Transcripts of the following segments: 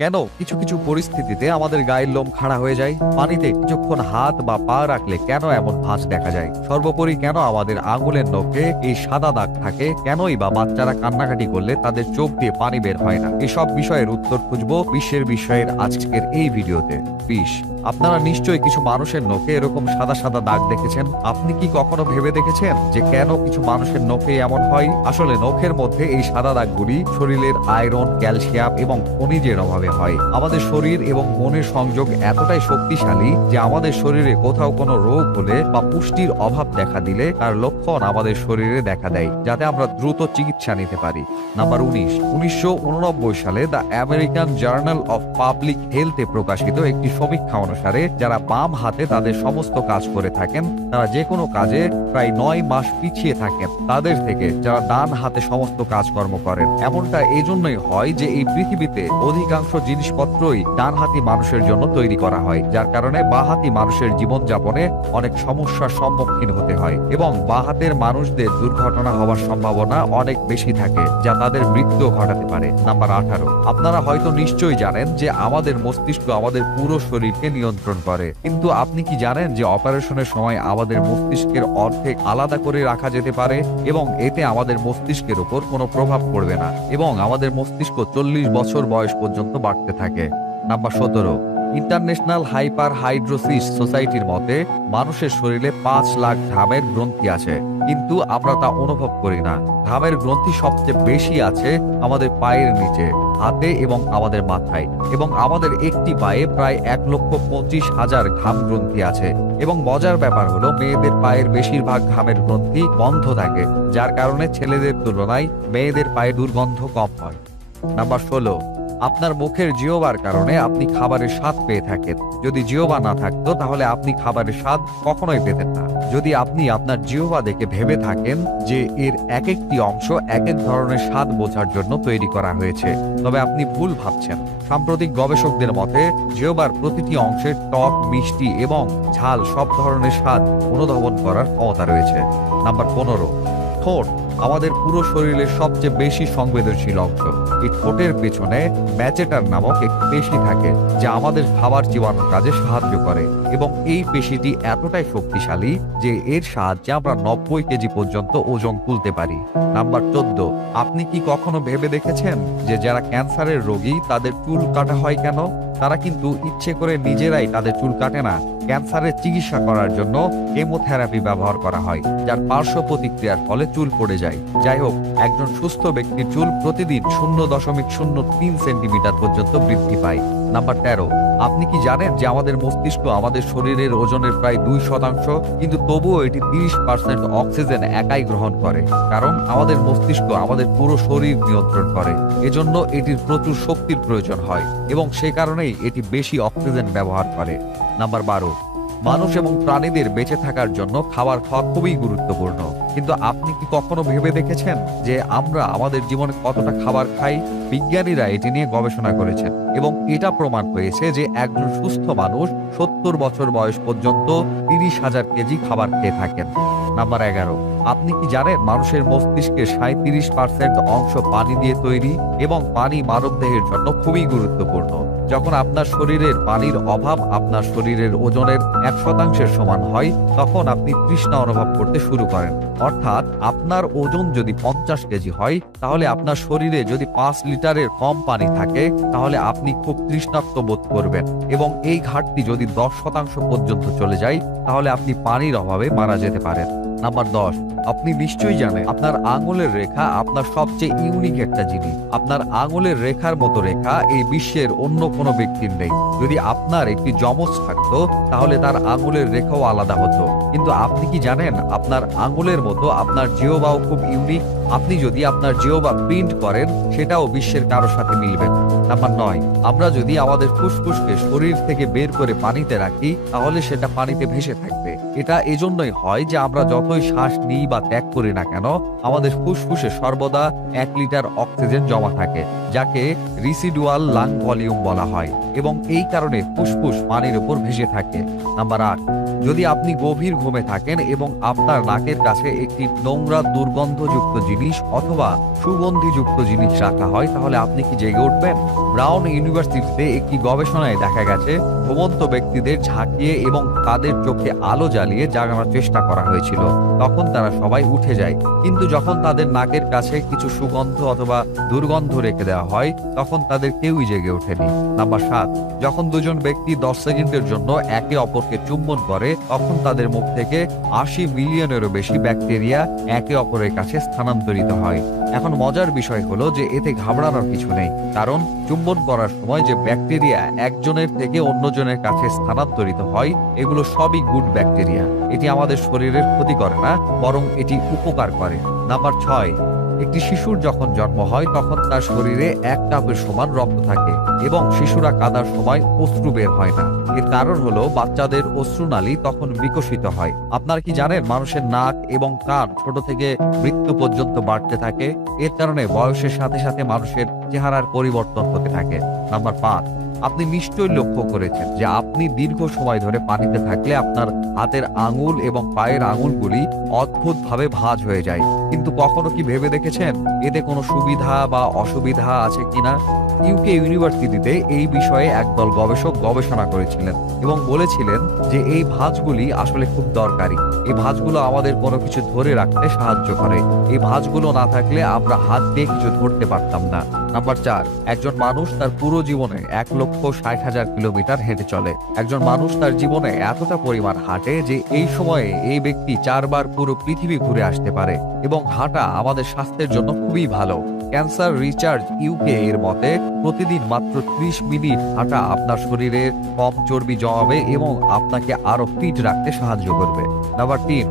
কেন কিছু কিছু পরিস্থিতিতে আমাদের গায়ের লোম খাড়া হয়ে যায়? পানিতে কিছুক্ষণ হাত বা পা রাখলে কেন এমন ভাঁজ দেখা যায়? সর্বোপরি কেন আমাদের আঙুলের নখে এই সাদা দাগ থাকে? কেনই বা বাচ্চারা কান্নাকাটি করলে তাদের চোখ দিয়ে পানি বের হয় না? এসব বিষয়ের উত্তর খুঁজবো বিশ্বের বিষয়ের আজকের এই ভিডিওতে। বিষ। আপনারা নিশ্চয়ই কিছু মানুষের নখে এরকম সাদা সাদা দাগ দেখেছেন। আপনি কি কখনো ভেবে দেখেছেন যে কেন কিছু মানুষের নখে এমন হয়? আসলে নখের মধ্যে এই সাদা দাগগুলি শরীরের আয়রন, ক্যালসিয়াম এবং খনিজের অভাবে হয়। আমাদের শরীর এবং মনের সংযোগ এতটাই শক্তিশালী যে আমাদের শরীরে কোথাও কোনো রোগ হলে বা পুষ্টির অভাব দেখা দিলে তার লক্ষণ আমাদের শরীরে দেখা দেয়, যাতে আমরা দ্রুত চিকিৎসা নিতে পারি। নাম্বার 19। 1989 সালে the American journal of public হেলথে প্রকাশিত একটি সমীক্ষা অনুসারে যারা বাম হাতে তাদের সমস্ত কাজ করে থাকেন তারা যে কোনো কাজে প্রায় 9 মাস পিছিয়ে থাকেন তাদের থেকে যারা ডান হাতে সমস্ত কাজকর্ম করেন। এমনটা এই জন্যই হয় যে এই পৃথিবীতে অধিকাংশ জিনিসপত্রই ডানহাতি মানুষের জন্য তৈরি করা হয়, যার কারণে বাঁহাতি মানুষের জীবনযাপনে অনেক সমস্যার সম্মুখীন হতে হয় এবং বাঁহাতের মানুষদের দুর্ঘটনা হওয়ার সম্ভাবনা অনেক বেশি থাকে, যা তাদের মৃত্যু ঘটাতে পারে। নাম্বার 18। আপনারা হয়তো নিশ্চয়ই জানেন যে আমাদের মস্তিষ্ক আমাদের পুরো শরীরকে নিয়ন্ত্রণ করে, কিন্তু আপনি কি জানেন যে অপারেশনের সময় আমাদের মস্তিষ্কের অর্ধেক আলাদা করে রাখা যেতে পারে এবং এতে আমাদের মস্তিষ্কের উপর কোনো প্রভাব পড়বে না এবং আমাদের মস্তিষ্ক 40 বছর বয়স পর্যন্ত বাড়তে থাকে। নাম্বার 17। ইন্টারন্যাশনাল হাইপার হাইড্রোসিস সোসাইটির মতে মানুষের শরীরে 5 লাখ ঘামের গ্রন্থি আছে, কিন্তু আমরা তা অনুভব করি না। ঘামের গ্রন্থি সবচেয়ে বেশি আছে আমাদের পায়ের নিচে, হাতে এবং আমাদের মাথায়, এবং আমাদের একটি পায়ে প্রায় 1,25,000 ঘাম গ্রন্থি আছে। এবং মজার ব্যাপার হলো মেয়েদের পায়ের বেশিরভাগ ঘামের গ্রন্থি বন্ধ থাকে, যার কারণে ছেলেদের তুলনায় মেয়েদের পায়ে দুর্গন্ধ কম হয়। নাম্বার 16। আপনার মুখের জিহ্বার কারণে আপনি খাবারের স্বাদ পেয়ে থাকেন। যদি জিহ্বা না থাকতো তাহলে আপনি খাবারের স্বাদ কখনোই পেতেন না। যদি আপনি আপনার জিহ্বা দেখে ভেবে থাকেন যে এর এক একটি অংশ এক এক ধরনের স্বাদ বোঝার জন্য তৈরি করা হয়েছে, তবে আপনি ভুল ভাবছেন। সাম্প্রতিক গবেষকদের মতে জিহ্বার প্রতিটি অংশের টক, মিষ্টি এবং ঝাল সব ধরনের স্বাদ অনুধাবন করার ক্ষমতা রয়েছে। নাম্বার 15। ঠোঁট আমাদের পুরো শরীরের সবচেয়ে বেশি সংবেদনশীল অংশ। এই ঠোঁটের পেছনে ম্যাচেটার নামক একটি পেশি থাকে যা আমাদের খাবার চিবানোর কাজে সাহায্য করে এবং এই পেশিটি এতটাই শক্তিশালী যে এর সাহায্যে আমরা 90 কেজি পর্যন্ত ওজন তুলতে পারি। নাম্বার 14। আপনি কি কখনো ভেবে দেখেছেন যে যারা ক্যান্সারের রোগী তাদের চুল কাটা হয় কেন? তারা কিন্তু ইচ্ছে করে নিজেরাই তাদের চুল কাটে না। ক্যান্সারের চিকিৎসা করার জন্য কেমোথেরাপি ব্যবহার করা হয়, যার পার্শ্ব প্রতিক্রিয়ার ফলে চুল পড়ে যায়। যাই হোক, একজন সুস্থ ব্যক্তির চুল প্রতিদিন 0.03 সেন্টিমিটার পর্যন্ত বৃদ্ধি পায়। নাম্বার 13। আপনি কি জানেন যে আমাদের মস্তিষ্ক আমাদের শরীরের ওজনের প্রায় 2%, কিন্তু তবুও এটি 30% অক্সিজেন একাই গ্রহণ করে, কারণ আমাদের মস্তিষ্ক আমাদের পুরো শরীর নিয়ন্ত্রণ করে। এজন্য এটির প্রচুর শক্তির প্রয়োজন হয় এবং সে কারণেই এটি বেশি অক্সিজেন ব্যবহার করে। নাম্বার 12। মানুষ এবং প্রাণীদের বেঁচে থাকার জন্য খাবার খাওয়া খুবই গুরুত্বপূর্ণ, কিন্তু আপনি কি কখনো ভেবে দেখেছেন যে আমরা আমাদের জীবনে কতটা খাবার খাই? বিজ্ঞানীরা এটি নিয়ে গবেষণা করেছেন এবং এটা প্রমাণ হয়েছে যে একজন সুস্থ মানুষ 70 বছর বয়স পর্যন্ত 30,000 কেজি খাবার খেয়ে থাকেন। নাম্বার 11। আপনি কি জানেন মানুষের মস্তিষ্কের 37% অংশ পানি দিয়ে তৈরি এবং পানি মানবদেহের জন্য খুবই গুরুত্বপূর্ণ। যখন আপনার শরীরের পানির অভাব আপনার শরীরের ওজনের 1% সমান হয়, তখন আপনি তৃষ্ণা অনুভব করতে শুরু করেন। অর্থাৎ আপনার ওজন যদি 50 কেজি হয়, তাহলে আপনার শরীরে যদি 5 লিটারের কম পানি থাকে, তাহলে আপনি খুব তৃষ্ণার্ত বোধ করবেন এবং এই ঘাটতি যদি 10% পর্যন্ত চলে যায়, তাহলে আপনি পানির অভাবে মারা যেতে পারেন। নাম্বার 10। আপনি নিশ্চয়ই জানেন আপনার আঙুলের রেখা আপনার সবচেয়ে ইউনিক একটা জিনিস। আপনার আঙুলের রেখার মতো রেখা এই বিশ্বের অন্য কোনো ব্যক্তির নেই। যদি আপনার একটি যমজ থাকতো তাহলে তার আঙুলের রেখাও আলাদা হতো, কিন্তু আপনি কি জানেন আপনার আঙুলের মতো আপনার জিহ্বাও খুব ইউনিক। আপনি যদি আপনার জিহ্বা প্রিন্ট করেন সেটাও বিশ্বের কারোর সাথে মিলবে না। নাম্বার 9। আমরা যদি আমাদের ফুসফুসকে শরীর থেকে বের করে পানিতে রাখি তাহলে সেটা পানিতে ভেসে থাকবে। এটা এজন্যই হয় যে আমরা যতই শ্বাস নিই বা ত্যাগ করি না কেন, আমাদের ফুসফুসে সর্বদা 1 লিটার অক্সিজেন জমা থাকে, যাকে রিসিডুয়াল লাং ভলিউম বলা হয় এবং এই কারণে ফুসফুস পানির উপর ভেসে থাকে। নাম্বার 8। যদি আপনি গভীর ঘুমে থাকেন এবং আপনার নাকের কাছে একটি নোংরা দুর্গন্ধযুক্ত জিনিস অথবা সুগন্ধিযুক্ত জিনিস রাখা হয়, তাহলে আপনি কি জেগে উঠবেন? ব্রাউন ইউনিভার্সিটিতে একটি গবেষণায় দেখা গেছে ঘুমন্ত ব্যক্তিদের ঝাঁকিয়ে এবং তাদের চোখে আলো জ্বালিয়ে জাগানোর চেষ্টা করা হয়েছিল। তখন তারা সবাই উঠে যায়, কিন্তু যখন তাদের নাকের কাছে কিছু সুগন্ধ অথবা দুর্গন্ধ রেখে দেওয়া হয় তখন তাদের কেউই জেগে ওঠেনি। নাম্বার 7, যখন দুজন ব্যক্তি 10 সেকেন্ডের জন্য একে অপরকে চুম্বন করে তখন তাদের মুখ থেকে 80 মিলিয়নেরও বেশি ব্যাকটেরিয়া একে অপরের কাছে স্থানান্তরিত হয়। এখন মজার বিষয় হলো যে এতে ঘাবড়ানোর কিছু নেই, কারণ চুম্বন করার সময় যে ব্যাকটেরিয়া একজনের থেকে অন্যজনের কাছে স্থানান্তরিত হয় এগুলো সবই গুড ব্যাকটেরিয়া। এটি আমাদের শরীরের ক্ষতি করে না, বরং এটি উপকার করে। নাম্বার 6, একটি শিশুর যখন জন্ম হয় তখন তার শরীরে 1 কাপের সমান রক্ত থাকে এবং শিশুরা কাদার সময় অশ্রু বের হয় না। এর কারণ হলো বাচ্চাদের অশ্রুনালী তখন বিকশিত হয়। আপনারা কি জানেন মানুষের নাক এবং কান ছোট থেকে মৃত্যু পর্যন্ত বাড়তে থাকে? এর কারণে বয়সের সাথে সাথে মানুষের চেহারার পরিবর্তন হতে থাকে। নাম্বার 5, আপনি নিশ্চয়ই লক্ষ্য করেছেন যে আপনি দীর্ঘ সময় ধরে পানিতে থাকলে আপনার হাতের আঙুল এবং পায়ের আঙুলগুলি অদ্ভুতভাবে ভাঁজ হয়ে যায়। কিন্তু কখনো কি ভেবে দেখেছেন এতে কোনো সুবিধা বা অসুবিধা আছে কিনা? ইউকে ইউনিভার্সিটিতে এই বিষয়ে একদল গবেষক গবেষণা করেছিলেন এবং বলেছিলেন যে এই ভাঁজগুলি আসলে খুব দরকারি। এই ভাঁজগুলো আমাদের কোনো কিছু ধরে রাখতে সাহায্য করে। এই ভাঁজগুলো না থাকলে আমরা হাত দিয়ে কিছু ধরতে পারতাম না। নাম্বার 4, একজন মানুষ তার পুরো জীবনে 1,60,000 কিলোমিটার হেঁটে চলে। একজন মানুষ তার জীবনে এতটা পরিমাণ হাঁটে যে এই সময়ে এই ব্যক্তি 4 বার পুরো পৃথিবী ঘুরে আসতে পারে এবং হাঁটা আমাদের স্বাস্থ্যের জন্য খুবই ভালো। ক্যান্সার রিসার্চ ইউকে এর মতে প্রতিদিন মাত্র 30 মিনিট হাঁটা আপনার শরীরে কম চর্বি জমাবে এবং আপনাকে আরো ফিট রাখতে সাহায্য করবে। নাম্বার 3,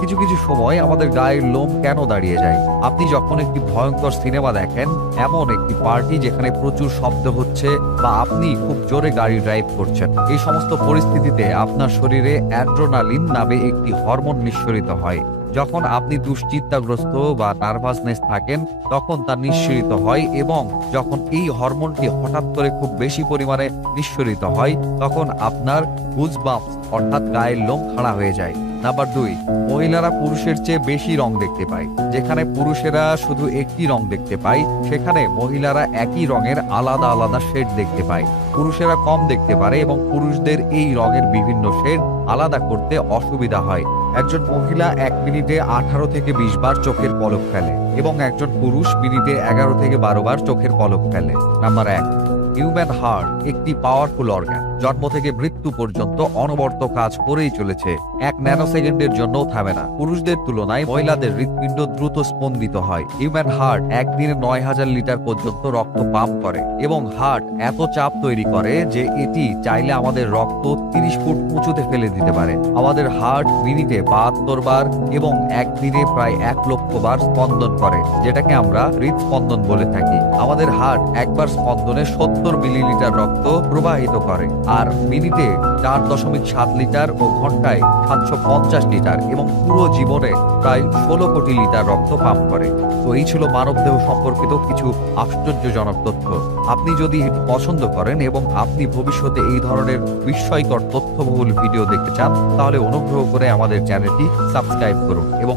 কিছু কিছু সময় আমাদের গায়ের লোম কেন দাঁড়িয়ে যায়? আপনি যখন একটি ভয়ঙ্কর সিনেমা দেখেন, এমন একটি পার্টি যেখানে প্রচুর শব্দ হচ্ছে বা আপনি খুব জোরে গাড়ি ড্রাইভ করছেন, এই সমস্ত পরিস্থিতিতে আপনার শরীরে অ্যাড্রেনালিন নামে একটি হরমোন নিঃসরিত হয়। যখন আপনি দুশ্চিন্তাগ্রস্ত বা নার্ভাসনেস থাকেন তখন তা নিঃসরিত হয় এবং যখন এই হরমোনটি হঠাৎ করে খুব বেশি পরিমাণে নিঃসরিত হয় তখন আপনার গুজবাম্পস অর্থাৎ গায়ের লোম খাড়া হয়ে যায়। নাম্বার 2, মহিলারা পুরুষের চেয়ে বেশি রং দেখতে পায়। যেখানে পুরুষেরা শুধু একটি রং দেখতে পায় সেখানে মহিলারা একই রঙের আলাদা আলাদা শেড দেখতে পায়। পুরুষেরা কম দেখতে পারে এবং পুরুষদের এই রঙের বিভিন্ন শেড আলাদা করতে অসুবিধা হয়। একজন মহিলা 1 মিনিটে 18 থেকে 20 বার চোখের পলক ফেলে এবং একজন পুরুষ মিনিটে 11 থেকে 12 বার চোখের পলক ফেলে। নাম্বার 1, হিউম্যান হার্ট একটি পাওয়ারফুল অর্গান। জন্ম থেকে মৃত্যু পর্যন্ত অনবরত কাজ করেই চলেছে, 1 ন্যানোসেকেন্ডের জন্যও থামে না। পুরুষদের তুলনায় মহিলাদের হৃৎপিণ্ড দ্রুত স্পন্দিত হয়। হিউম্যান হার্ট একদিনে 9000 লিটার পর্যন্ত রক্ত পাম্প করে এবং হার্ট এত চাপ তৈরি করে যে এটি চাইলে আমাদের রক্ত 30 ফুট উঁচুতে ফেলে দিতে পারে। আমাদের হার্ট মিনিটে 72 বার এবং একদিনে প্রায় 1 লক্ষ বার স্পন্দন করে, যেটাকে আমরা হৃদস্পন্দন বলে থাকি। আমাদের হার্ট একবার স্পন্দনে 70 মিলিলিটার রক্ত প্রবাহিত করে আর মিনিটে 4.7 লিটার ও ঘন্টায় 750 লিটার এবং পুরো জীবনে প্রায় 16 কোটি লিটার রক্ত পাম্প করে। তো এই ছিল মানবদেহ সম্পর্কিত কিছু আশ্চর্যজনক তথ্য। আপনি যদি এটি পছন্দ করেন এবং আপনি ভবিষ্যতে এই ধরনের বিস্ময়কর তথ্যবহুল ভিডিও দেখতে চান তাহলে অনুগ্রহ করে আমাদের চ্যানেলটি সাবস্ক্রাইব করুন এবং